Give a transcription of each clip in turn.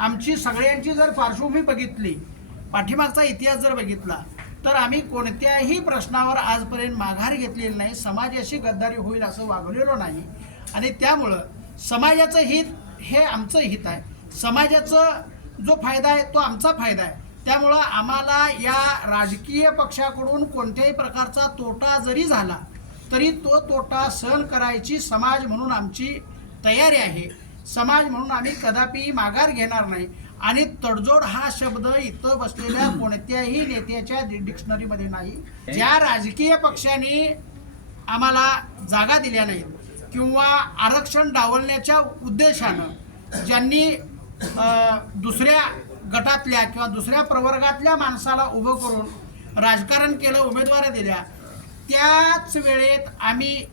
आमची सगळ्यांची जर पार्श्वभूमी बघितली, पाठीमागचा इतिहास जर बघितला, तर आम्ही कोणत्याही प्रश्नावर आजपर्यंत माघार घेतलेली नाही. समाजाशी गद्दारी होईल असं वागलेलो नाही. आणि त्यामुळं समाजाचं हित हे आमचं हित आहे. समाजाचा जो फायदा आहे तो आमचा फायदा आहे. त्यामुळं आम्हाला या राजकीय पक्षाकडून कोणत्याही प्रकारचा तोटा जरी झाला तरी तो तोटा सहन करायची समाज म्हणून आमची तयारी आहे. समाज म्हणून आम्ही कदापि माघार घेणार नाही. आणि तडजोड हा शब्द इथं बसलेल्या कोणत्याही नेत्याच्या डिक्शनरीमध्ये नाही. ज्या राजकीय पक्षांनी आम्हाला जागा दिल्या नाहीत किंवा आरक्षण डावलण्याच्या उद्देशानं ज्यांनी दुसऱ्या गटातल्या किंवा दुसऱ्या प्रवर्गातल्या माणसाला उभं करून राजकारण केलं, उमेदवारी दिल्या, त्याच वेळेत आम्ही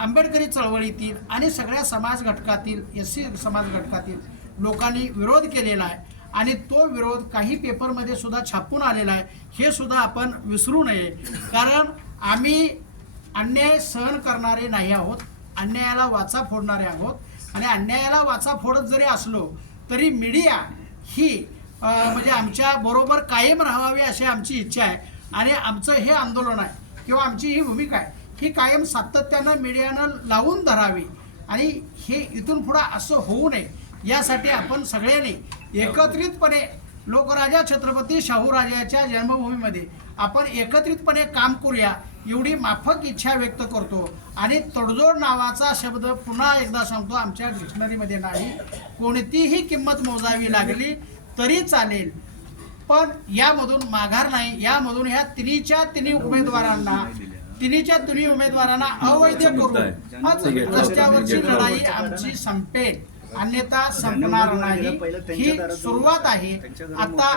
आंबेडकरी चळवळीतील आणि सगळ्या समाज घटकातील SC समाज घटकातील लोकांनी विरोध केलेला आहे. आणि तो विरोध काही पेपरमध्ये सुद्धा छापून आलेला आहे. हे सुद्धा आपण विसरू नये. कारण आम्ही अन्याय सहन करणारे नाही आहोत, अन्यायाला वाचा फोडणारे आहोत. आणि अन्यायाला वाचा फोडत जरी असलो तरी मीडिया ही म्हणजे आमच्या बरोबर कायम राहावी अशी आमची इच्छा आहे. आणि आमचं हे आंदोलन आहे किंवा आमची ही भूमिका आहे, ही कायम सातत्यानं मीडियानं लावून धरावी. आणि हे इथून पुढं असं होऊ नये यासाठी आपण सगळ्यांनी एकत्रितपणे लोकराजा छत्रपती शाहूराजाच्या जन्मभूमीमध्ये आपण एकत्रितपणे काम करूया एवढी माफक इच्छा व्यक्त करतो. आणि तडजोड नावाचा शब्द पुन्हा एकदा सांगतो, आमच्या डिक्शनरीमध्ये नाही. कोणतीही किंमत मोजावी लागली तरी चालेल, पण यामधून माघार नाही. यामधून ह्या तिन्ही उमेदवारांना अवैध करून रस्त्यावरची लढाई आमची संपेल, अन्यथा संपणार नाही. ही सुरुवात आहे. आता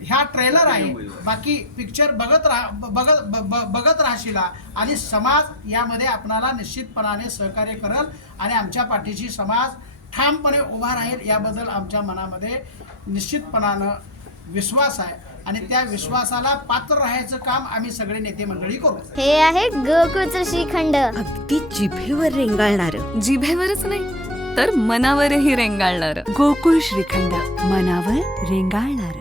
ह्या ट्रेलर आहे, बाकी पिक्चर बघत राहशीला. आणि समाज यामध्ये आपणाला निश्चितपणाने सहकार्य करेल आणि आमच्या पाठीशी समाज ठामपणे उभा राहील याबद्दल आमच्या मनामध्ये निश्चितपणानं विश्वास आहे. आणि त्या विश्वासाला पात्र राहायचं काम आम्ही सगळे नेते मंडळी करू. हे आहे गोकुळचं श्रीखंड, अगदी जिभेवर रेंगाळणार. जिभेवरच नाही तर मनावरही रेंगाळणार. गोकुळ श्रीखंड, मनावर रेंगाळणार.